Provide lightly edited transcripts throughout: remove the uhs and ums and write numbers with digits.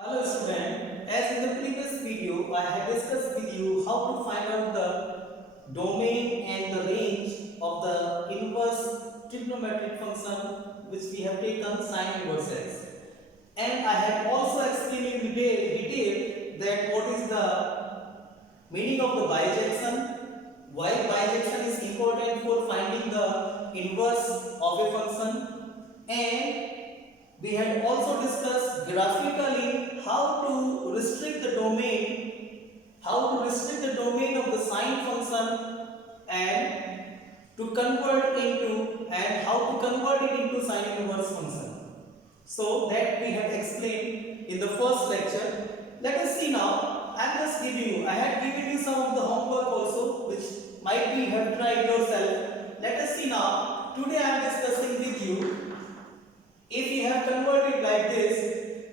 Hello student, as in the previous video I have discussed with you how to find out the domain and the range of the inverse trigonometric function which we have taken sine inverse x. And I have also explained in detail that what is the meaning of the bijection, why bijection is important for finding the inverse of a function, and we had also discussed graphically how to restrict the domain of the sine function and how to convert it into sine inverse function. So that we have explained in the first lecture. Let us see now. I had given you some of the homework also, which might be you have tried yourself. Let us see now. Today I am discussing with you. If you have converted like this,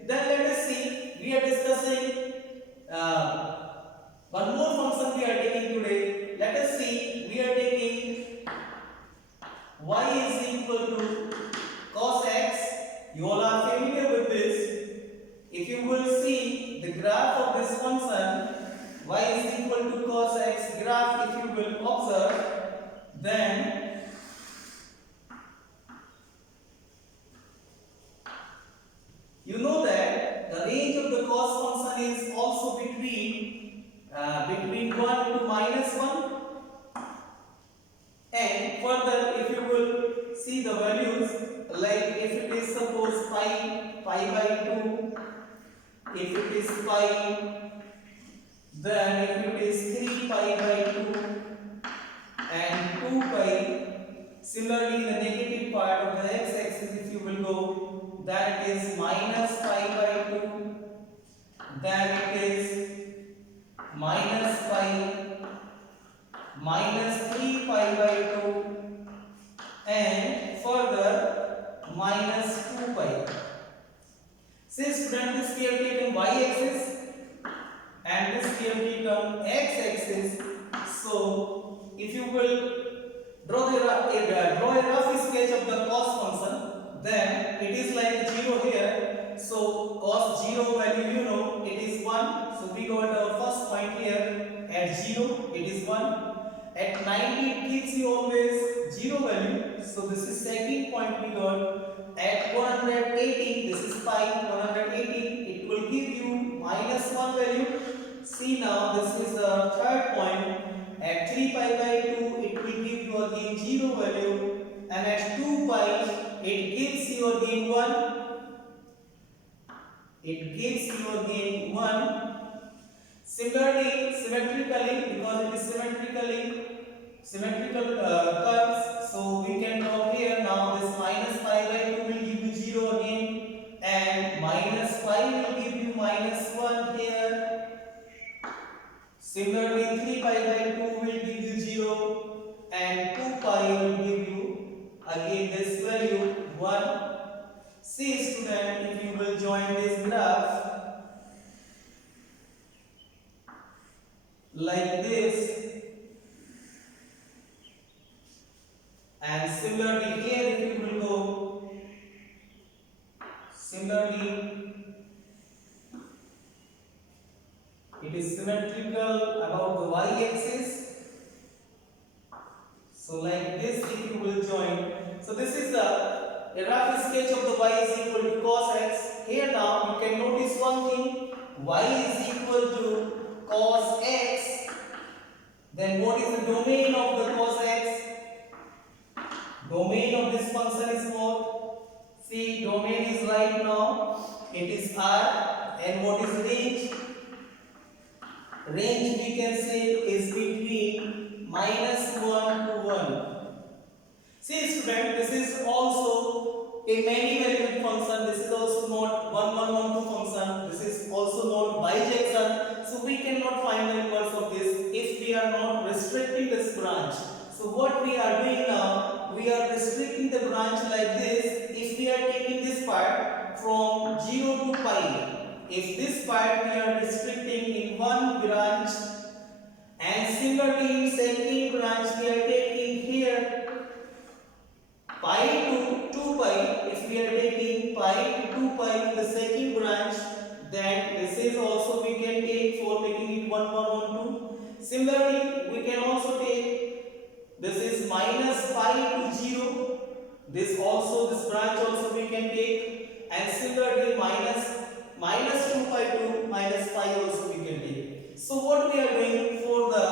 then let us see. We are discussing one more function we are taking today. Let us see. We are taking y is equal to cos x. You all are familiar with this. If you will see the graph of this function, y is equal to cos x graph, if you will observe, then you know that the range of the cos function is also between 1 to -1, and further if you will see the values, like if it is suppose pi by 2, if it is pi, then if it is 3 pi by 2 and 2 pi. Similarly, the negative part of the x-axis, if you will go, that is minus pi by 2, then it is minus pi, minus 3 pi by 2, and further minus 2 pi. Since student, this we have taken y-axis and this we have taken x-axis, so if you will draw a rough sketch of the cos function, then it is like 0 here. So cos 0 value, you know, it is 1. So we got our first point here at 0, it is 1. At 90 it gives you always 0 value. So this is second point we got. At 180, this is pi, 180, it will give you minus 1 value. See now, this is the third point. At 3 pi by 2, it will give you again 0 value, and at 2 pi, it gives you again 1. It gives you again 1. Similarly, symmetrically, because it is symmetrical curves, so we can draw here now this minus pi by 2 will give you 0 again, and minus pi will give you minus 1 here. Similarly, 3 pi by 2 will give you 0, and 2 pi will give you again this value 1. See student, if you will join this graph like this, and similarly here if you will go, similarly it is symmetrical about the y-axis. So like this if you will join. So this is a rough sketch of the y is equal to cos x. Here now you can notice one thing, y is equal to cos x. Then what is the domain of the cos x? Domain of this function is what? See, domain is right now, it is R, and what is range? Range we can say is between -1 to 1. See student, this is also a many valued function. This is also not 1 1 1 2 function. This is also not bijection. So we cannot find the inverse of this if we are not restricting this branch. So what we are doing now, we are restricting the branch like this. If we are taking this part from 0 to pi, if this part we are restricting in one branch, and similarly in second branch we are taking here pi to 2 pi. If we are taking pi to 2 pi in the second branch, then Similarly, we can also take this is minus pi to 0. This also, this branch also we can take, and similarly minus 2 pi to minus pi also we can take. So what we are doing for the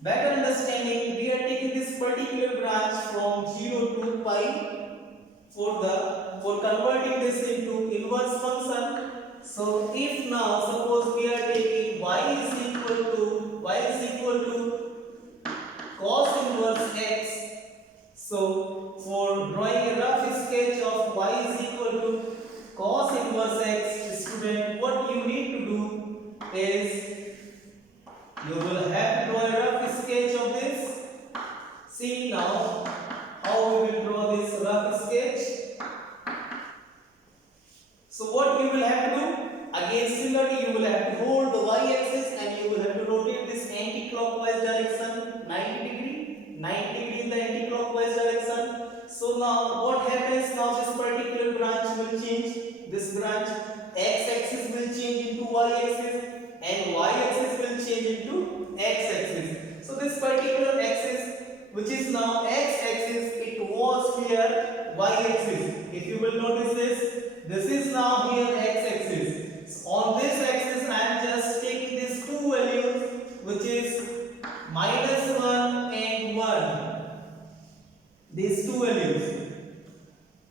better understanding, we are taking this particular branch from 0 to pi for converting this into inverse function. So if now suppose we are taking y is equal to cos inverse x. So for drawing a rough sketch of y is equal to cos inverse x, student, what you need to do is you will have to draw a rough sketch of this. See now how we will draw this rough sketch. So what you will have to do? Again, similarly, you will have to hold the y-axis and you will have to rotate this anti-clockwise direction 90 degree in the anti-clockwise direction. So now what happens now? This particular branch will change. This branch x-axis will change into y-axis and y-axis will change into x-axis. So this particular axis, which is now x-axis, it was here y-axis. If you will notice this is now here x-axis. So on this axis I am just taking these two values, which is minus 1 and 1. These two values.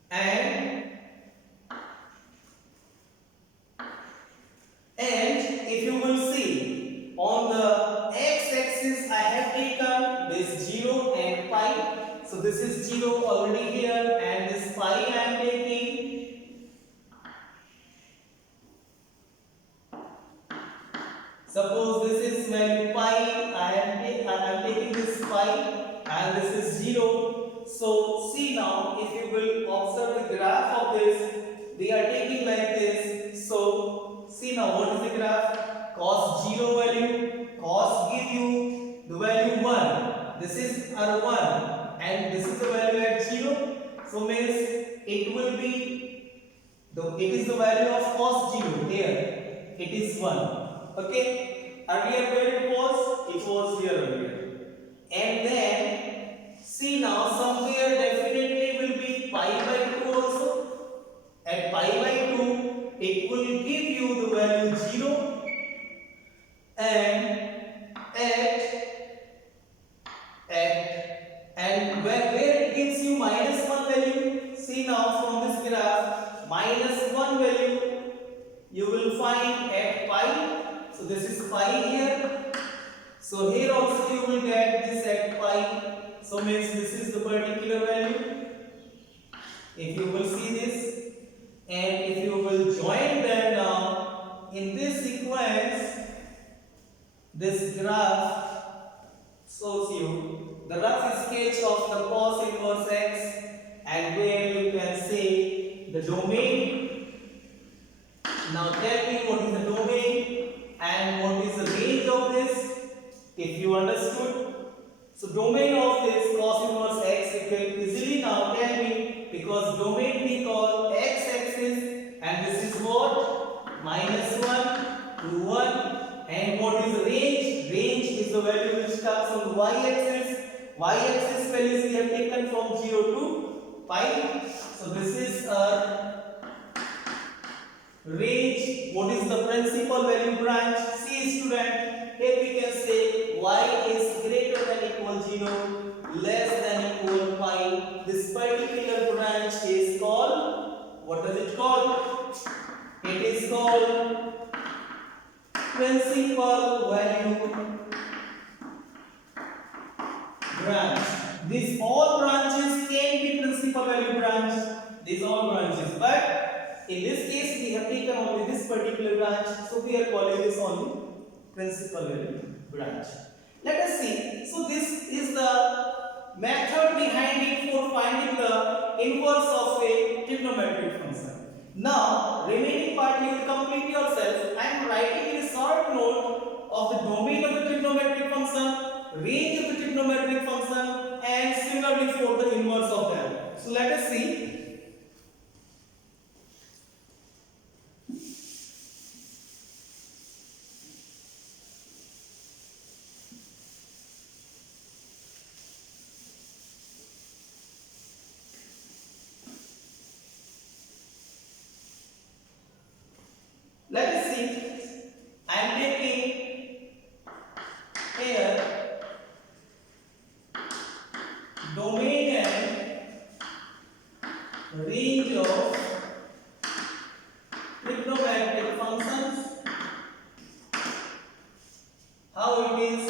And if you will see, on the x-axis I have taken this 0 and pi. So this is 0 already here, and this pi I am taking. Suppose this is value pi, I am taking this pi, and this is 0. So see now, if you will observe the graph of this, we are taking like this. So see now, what is the graph? Cos 0 value, cos give you the value 1. This is our 1, and this is the value at 0. So means it will be it is the value of cos 0 here. It is 1. Okay, earlier where it was here earlier. And then see now, somewhere definitely will be pi by 2 also. At pi by 2 it will give you the value 0, and where it gives you minus 1 value. See now, from this graph, minus 1 value you will find at pi. So this is pi here. So here also you will get this at pi. So means this is the particular value. If you will see this, and if you will join them now in this sequence, this graph shows you the rough sketch of the cos inverse x, and where you can see the domain. Now tell me what is the domain and what is the range of this, if you understood. So domain of this cos inverse x, you can easily now tell me, because domain we call x-axis, and this is what? Minus 1 to 1. And what is the range? Range is the value which comes on the y-axis. Y-axis values we have taken from 0 to pi. So this is our range. What is the principal value branch? See student, here we can say y is greater than equal 0, less than equal pi. This particular branch is called, what does it call? It is called principal value branch. These all branches can be principal value branch. These all branches, but in this case we have taken only this particular branch, so we are calling this only principal value branch. Let us see. So this is the method behind it for finding the inverse of a trigonometric function. Now remaining part you will complete yourself. I am writing a short note of the domain of the trigonometric function, range of the trigonometric function, and similarly for the inverse of them. So let us see. domain and range of trigonometric functions. How it is?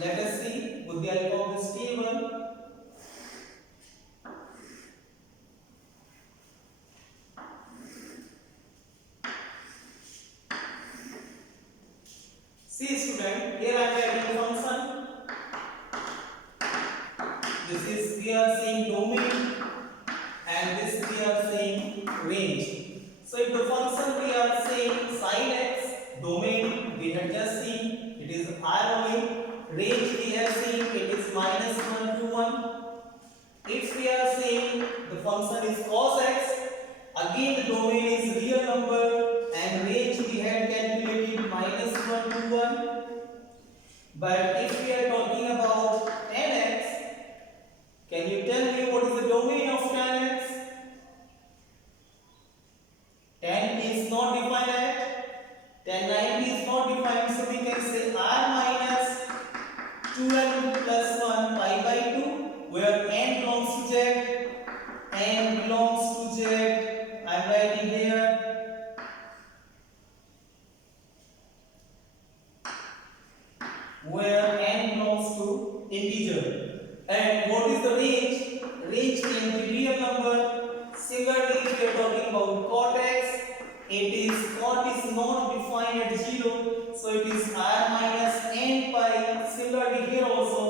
Let us see with the help of this table. See student, here I am writing a function. This is we are saying domain and this we are saying range. So if the function we are saying sin x, domain we have just seen it is r only, range we have seen it is -1 to 1. If we are saying the function is cos x, again the domain is real number and range we had calculated -1 to 1. But if we are talking about tan x, can you tell me what is the domain of tan x? Tan is not defined at, tan 90 is not defined, so we can say r minus 2n plus 1 pi by 2, where n belongs to z, n belongs to z. I am writing here where n belongs to integer. And what is the range? Range can be real number. Similarly, if we are talking about cot x, cot is not defined at 0, so it is r minus n pi. Similarly, here also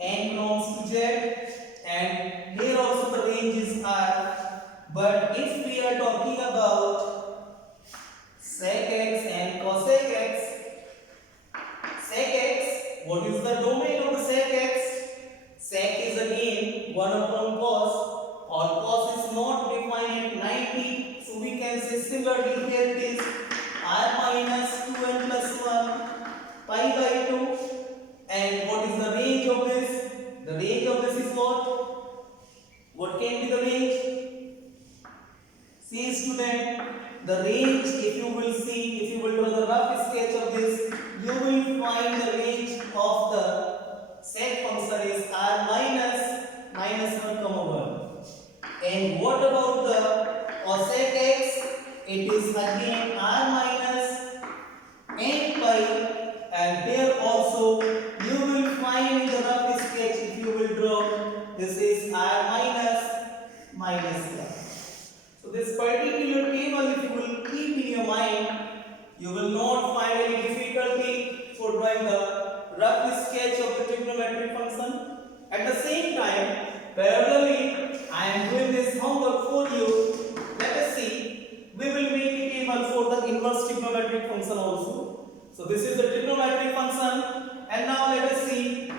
n belongs to z, and here also the range is r. But if we are talking about sec x and cosec x, sec x, what is the domain of the sec x? Sec is again 1 upon cos, or cos is not defined at 90, so we can say similarly here it is r minus 2n plus 1 pi by 2. And what is the range of this? The range of this is what? What can be the range? See student, the range, if you will see, if you will draw the rough sketch of this, you will find the range of the sec function is r minus -1, 1. And what about the cosec x? It is again r minus n pi, and here also you will find the rough sketch, if you will draw, this is r minus minus 1. So this particular table, if you will keep in your mind, you will not find any difficulty for drawing the rough sketch of the trigonometric function. At the same time, parallelly, I am doing this homework for you. Let us see, we will make a table for the inverse trigonometric function also. So this is the trigonometric function, and now let us see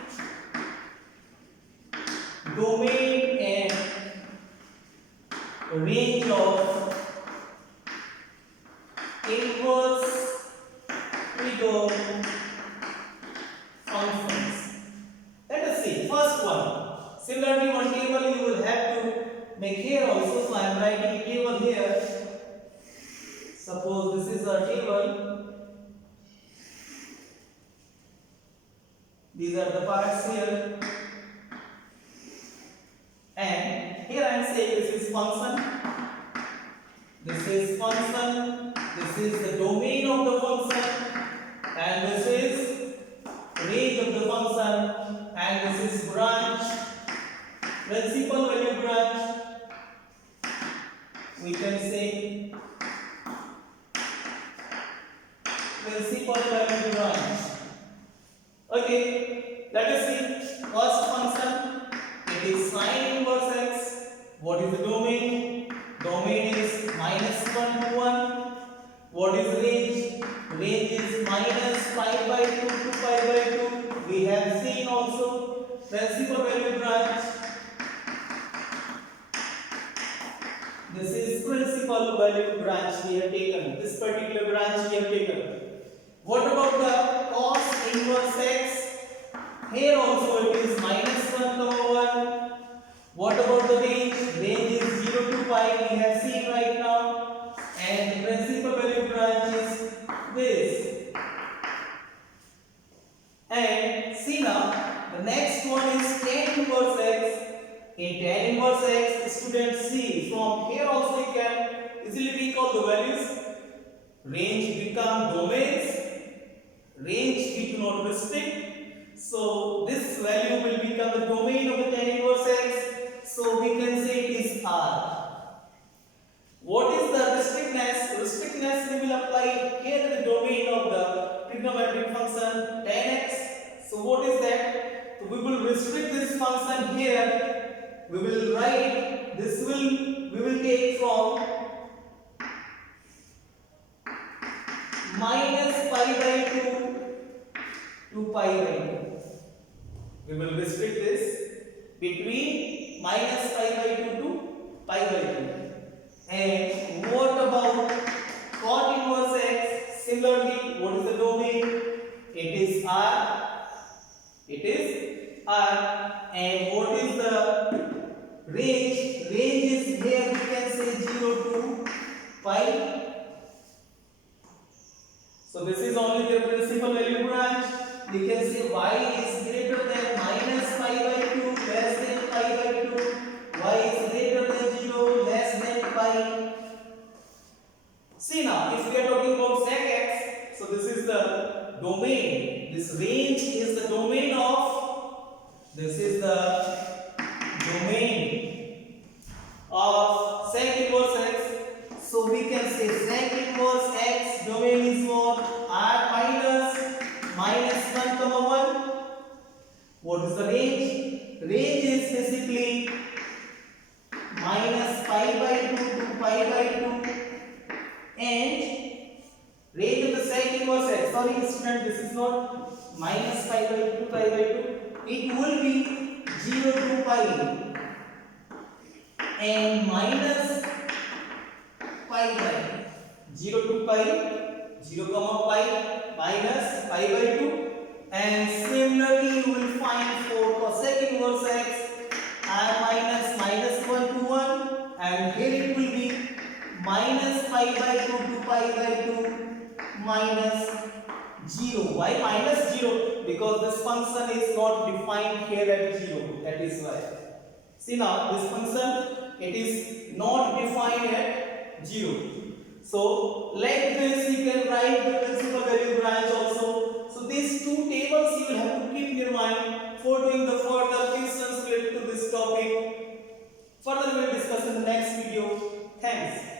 domain and range of inverse trigonometric functions. Let us see first one. Similarly, one table you will have to make here also. So I am writing a table here. Suppose this is our table. These are the parts here. And here I am saying this is function. This is function. This is the domain of the function. And this is range of the function, and this is branch, principal value branch, we can say principal value branch. Okay, let us see first function. It is sin inverse x. What is the domain? Domain is -1 to 1. What is range? Range is minus pi by 2 to pi by 2. We have seen also principal value branch. This is principal value branch we have taken. This particular branch we have taken. What about the cos inverse x? Here also it is -1, 1. What about the range? Range is 0 to pi. We have seen right now. And the principal value branch is this. And see now, the next one is tan inverse x. in tan inverse x, student see from here also you can easily recall the values. Range become domains. Range we do not restrict. So this value will become the domain of the tan inverse x. So we can say it is R. What is the restrictness? Restrictness we will apply here in the domain of the trigonometric function tan x. So what is that? So we will restrict this function here. We will write this we will take from minus pi by 2 to pi by 2. We will restrict this between minus pi by 2 to pi by 2. And what about cot inverse x? Similarly, what is the domain? It is R. It is R. And what is the range? Range is here we can say 0 to pi. So this is only the principal value branch. We can say y is greater than minus pi by 2 less than pi by 2. Y is greater than 0 less than pi. See now, if we are talking about sec x, so this is the domain. This range is the domain of sec inverse x. So we can say sec inverse x domain is what? R minus 1 comma 1. What is the range? Range is basically minus pi by 2 to pi by 2. And range of the sec inverse x. Sorry student, this is not minus pi by 2 to pi by 2. It will be 0 to pi and minus pi by 0 to pi 0 comma pi minus pi by 2. And similarly you will find for cosec inverse x r minus 1 to 1, and here it will be minus pi by 2 to pi by 2 minus 0. Why minus 0? Because this function is not defined here at 0. That is why. See now, this function, it is not defined at 0. So like this you can write the principal value branch also. So these two tables you will have to keep in your mind for doing the further questions related to this topic. Further we will discuss in the next video. Thanks.